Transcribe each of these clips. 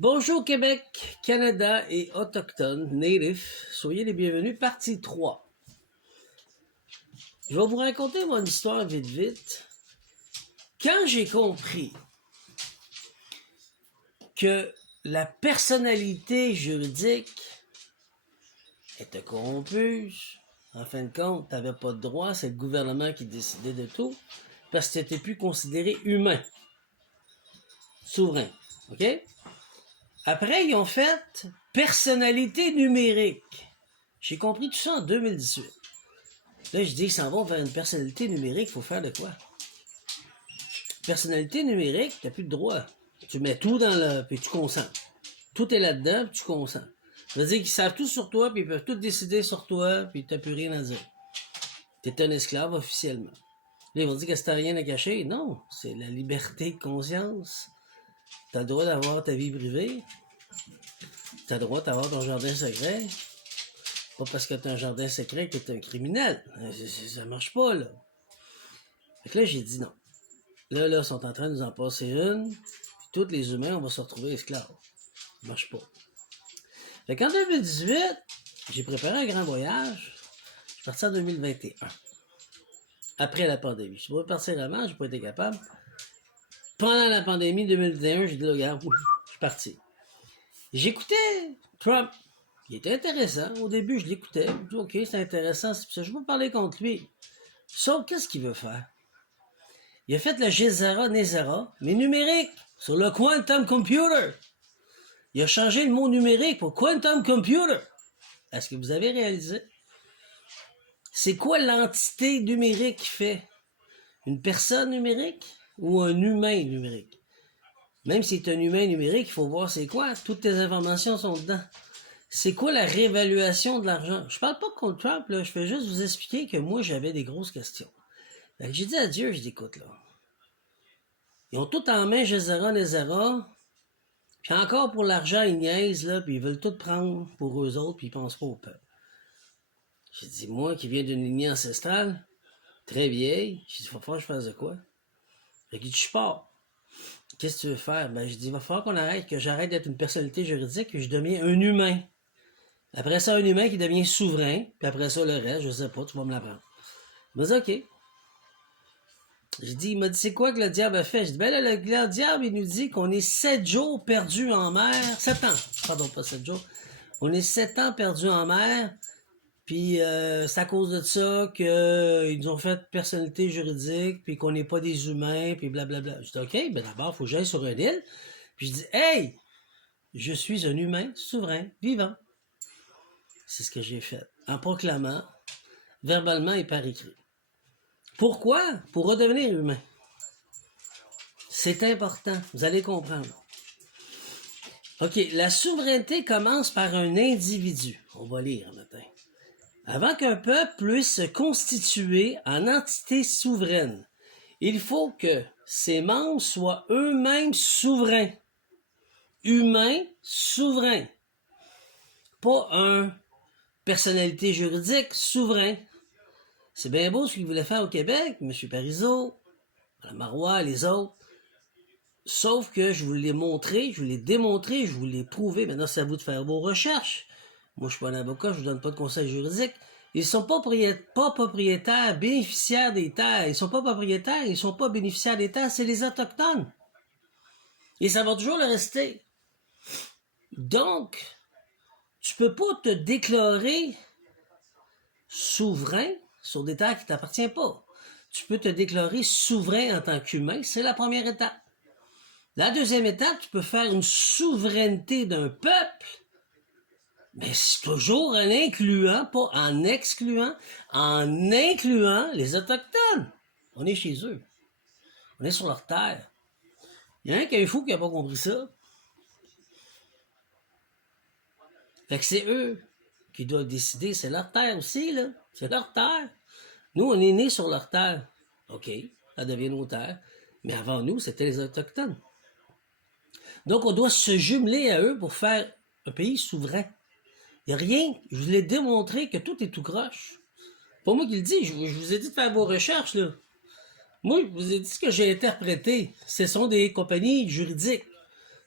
Bonjour Québec, Canada et Autochtones, Natifs, soyez les bienvenus, partie 3. Je vais vous raconter mon histoire vite vite. Quand j'ai compris que la personnalité juridique était corrompue, en fin de compte, tu n'avais pas de droit, c'est le gouvernement qui décidait de tout, parce que tu n'étais plus considéré humain, souverain, ok? Après, ils ont fait personnalité numérique. J'ai compris tout ça en 2018. Là, je dis qu'ils s'en vont vers une personnalité numérique, il faut faire de quoi? Personnalité numérique, t'as plus de droit. Tu mets tout dans le... puis tu consens. Tout est là-dedans, puis tu consens. Ça veut dire qu'ils savent tout sur toi, puis ils peuvent tout décider sur toi, puis t'as plus rien à dire. T'es un esclave officiellement. Là, ils vont dire que t'as rien à cacher. Non, c'est la liberté de conscience. T'as le droit d'avoir ta vie privée. T'as le droit d'avoir ton jardin secret. Pas parce que t'as un jardin secret que t'es un criminel. Ça marche pas, là. Fait que là, j'ai dit non. Là, ils sont en train de nous en passer une. Puis tous les humains, on va se retrouver esclaves. Ça marche pas. Fait qu'en 2018, j'ai préparé un grand voyage. Je suis parti en 2021. Après la pandémie. Je pourrais partir avant, j'ai pas été capable. Pendant la pandémie 2021, j'ai dit, là, regarde, je suis parti. J'écoutais Trump. Il était intéressant. Au début, je l'écoutais. Je dis, OK, c'est intéressant. C'est ça. Je peux parler contre lui. Sauf, qu'est-ce qu'il veut faire? Il a fait le Gézara Nézara, mais numérique, sur le Quantum Computer. Il a changé le mot numérique pour Quantum Computer. Est-ce que vous avez réalisé? C'est quoi l'entité numérique qui fait? Une personne numérique ou un humain numérique? Même si c'est un humain numérique, il faut voir c'est quoi. Toutes tes informations sont dedans. C'est quoi la réévaluation de l'argent? Je parle pas contre Trump, là. Je fais juste vous expliquer que moi, j'avais des grosses questions. J'ai dit à Dieu, je dis, écoute, là. Ils ont tout en main, Gézara, Nézara. Puis encore pour l'argent, ils niaisent, là, puis ils veulent tout prendre pour eux autres, puis ils pensent pas au peuple. J'ai dit, moi, qui viens d'une lignée ancestrale, très vieille, j'ai dit, il va falloir que je fasse de quoi? Fait que je pars. Qu'est-ce que tu veux faire? Ben, j'ai dit, il va falloir que j'arrête d'être une personnalité juridique, et je deviens un humain. Après ça, un humain qui devient souverain, puis après ça, le reste, je sais pas, tu vas me l'apprendre. Il m'a dit, OK. J'ai dit, il m'a dit, c'est quoi que le diable a fait? J'ai dit, ben là, le diable, il nous dit qu'on est 7 jours perdus en mer. 7 ans. Pardon, pas 7 jours. On est 7 ans perdus en mer. Puis c'est à cause de ça qu'ils nous ont fait personnalité juridique, puis qu'on n'est pas des humains, puis blablabla. Je dis, OK, ben d'abord, il faut que j'aille sur une île. Puis je dis, hey, je suis un humain souverain, vivant. C'est ce que j'ai fait, en proclamant, verbalement et par écrit. Pourquoi? Pour redevenir humain. C'est important, vous allez comprendre. OK, la souveraineté commence par un individu. On va lire matin. Avant qu'un peuple puisse se constituer en entité souveraine, il faut que ses membres soient eux-mêmes souverains. Humains, souverains. Pas un personnalité juridique, souverain. C'est bien beau ce qu'il voulait faire au Québec, M. Parizeau, Mme Marois, les autres. Sauf que je vous l'ai montré, je vous l'ai démontré, je vous l'ai prouvé. Maintenant, c'est à vous de faire vos recherches. Moi, je suis pas un avocat, je ne vous donne pas de conseils juridiques. Ils ne sont pas propriétaires, bénéficiaires des terres. Ils ne sont pas propriétaires, ils ne sont pas bénéficiaires des terres, c'est les Autochtones. Et ça va toujours le rester. Donc, tu peux pas te déclarer souverain sur des terres qui ne t'appartiennent pas. Tu peux te déclarer souverain en tant qu'humain, c'est la première étape. La deuxième étape, tu peux faire une souveraineté d'un peuple, mais c'est toujours en incluant, pas en excluant, en incluant les Autochtones. On est chez eux. On est sur leur terre. Il y a un qui est fou qui n'a pas compris ça. Fait que c'est eux qui doivent décider. C'est leur terre aussi, là. C'est leur terre. Nous, on est nés sur leur terre. OK, ça devient nos terres. Mais avant nous, c'était les Autochtones. Donc, on doit se jumeler à eux pour faire un pays souverain. Il n'y a rien. Je vous l'ai démontré que tout est tout croche. Pas moi qui le dis. Je vous ai dit de faire vos recherches, là. Moi, je vous ai dit ce que j'ai interprété. Ce sont des compagnies juridiques.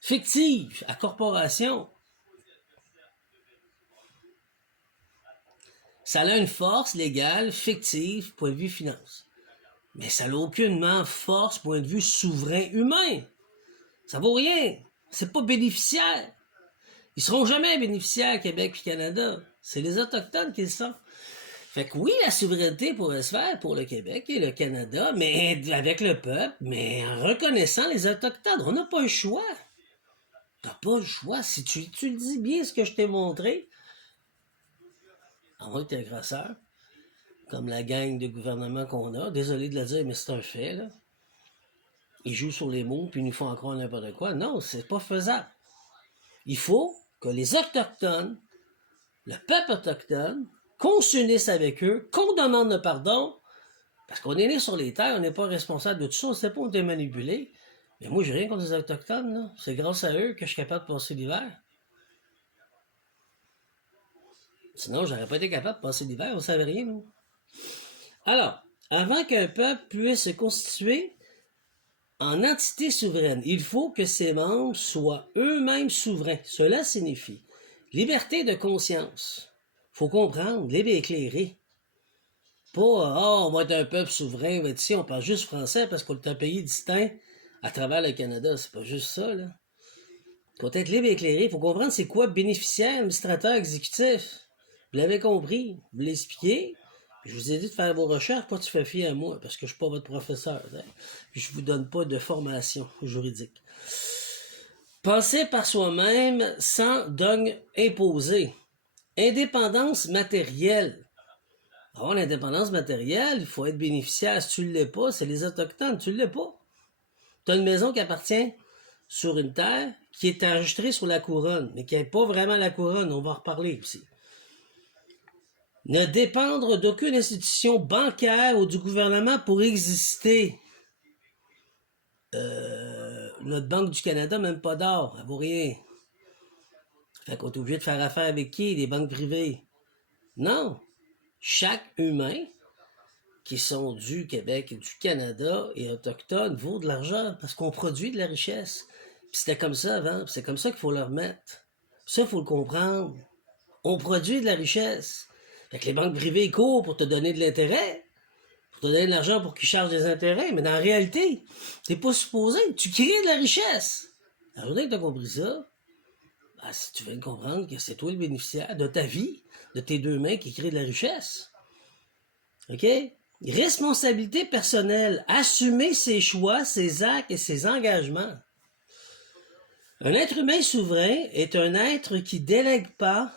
fictive à corporation. Ça a une force légale fictive, point de vue finance. Mais ça n'a aucunement force, point de vue souverain humain. Ça vaut rien. C'est pas bénéficiaire. Ils seront jamais bénéficiaires, Québec et Canada. C'est les Autochtones qui le sont. Fait que oui, la souveraineté pourrait se faire pour le Québec et le Canada, mais avec le peuple, mais en reconnaissant les Autochtones. On n'a pas le choix. T'as pas le choix. Si tu le dis bien ce que je t'ai montré, en moins que t'es un grasseur, comme la gang de gouvernement qu'on a, désolé de le dire, mais c'est un fait, là. Ils jouent sur les mots, puis ils nous font croire n'importe quoi. Non, c'est pas faisable. Il faut que les Autochtones, le peuple autochtone, qu'on s'unisse avec eux, qu'on demande le pardon, parce qu'on est né sur les terres, on n'est pas responsable de tout ça, on ne sait pas où on est manipulé. Mais moi, j'ai rien contre les Autochtones, là. C'est grâce à eux que je suis capable de passer l'hiver. Sinon, j'aurais pas été capable de passer l'hiver, on ne savait rien, nous. Alors, avant qu'un peuple puisse se constituer en entité souveraine, il faut que ses membres soient eux-mêmes souverains. Cela signifie liberté de conscience. Faut comprendre, libre et éclairé. Pas, on va être un peuple souverain, on va être ici, on parle juste français parce qu'on est un pays distinct à travers le Canada. C'est pas juste ça, là. Faut être libre et éclairé. Faut comprendre c'est quoi bénéficiaire, administrateur, exécutif. Vous l'avez compris, vous l'expliquez. Je vous ai dit de faire vos recherches, pas de se faire fier à moi, parce que je suis pas votre professeur. Hein? Je vous donne pas de formation juridique. Penser par soi-même sans dogme imposé. Indépendance matérielle. Pour avoir l'indépendance matérielle, il faut être bénéficiaire. Si tu ne l'es pas, c'est les Autochtones, tu ne l'es pas. Tu as une maison qui appartient sur une terre qui est enregistrée sur la couronne, mais qui n'est pas vraiment la couronne, on va en reparler aussi. Ne dépendre d'aucune institution bancaire ou du gouvernement pour exister. Notre Banque du Canada, même pas d'or, elle vaut rien. Fait qu'on est obligé de faire affaire avec qui? Des banques privées. Non. Chaque humain qui sont du Québec et du Canada et autochtones vaut de l'argent parce qu'on produit de la richesse. Puis c'était comme ça avant, c'est comme ça qu'il faut le remettre. Puis ça, il faut le comprendre. On produit de la richesse. Fait que les banques privées courent pour te donner de l'intérêt, pour te donner de l'argent pour qu'ils chargent des intérêts, mais dans la réalité, t'es pas supposé, tu crées de la richesse. La journée que t'as compris ça, ben, si tu veux comprendre que c'est toi le bénéficiaire de ta vie, de tes deux mains qui créent de la richesse. OK? Responsabilité personnelle. Assumer ses choix, ses actes et ses engagements. Un être humain souverain est un être qui ne délègue pas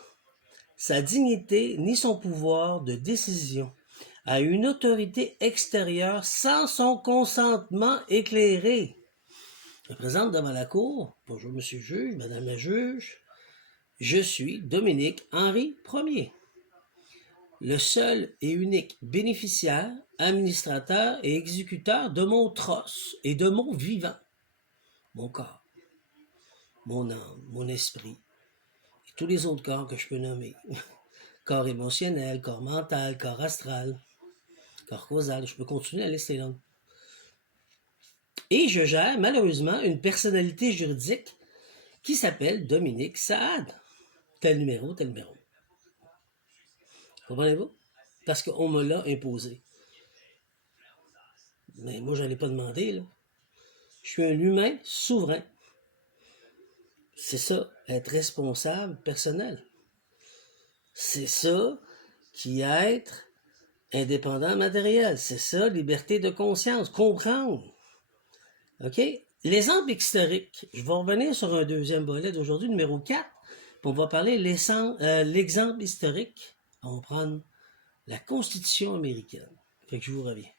sa dignité ni son pouvoir de décision à une autorité extérieure sans son consentement éclairé. Je me présente devant la cour. Bonjour, monsieur le juge, madame la juge. Je suis Dominique Henri Ier, le seul et unique bénéficiaire, administrateur et exécuteur de mon trosse et de mon vivant, mon corps, mon âme, mon esprit, et tous les autres corps que je peux nommer. Corps émotionnel, corps mental, corps astral, corps causal, je peux continuer, la liste est longue. Et je gère malheureusement une personnalité juridique qui s'appelle Dominique Saad. Tel numéro, tel numéro. Comprenez-vous? Parce qu'on me l'a imposé. Mais moi, je n'allais pas demander, là. Je suis un humain souverain. C'est ça, être responsable personnel. C'est ça qui est être indépendant matériel. C'est ça, liberté de conscience, comprendre. OK? L'exemple historique. Je vais revenir sur un deuxième volet d'aujourd'hui, numéro 4. On va parler l'exemple historique. On va prendre la Constitution américaine. Fait que je vous reviens.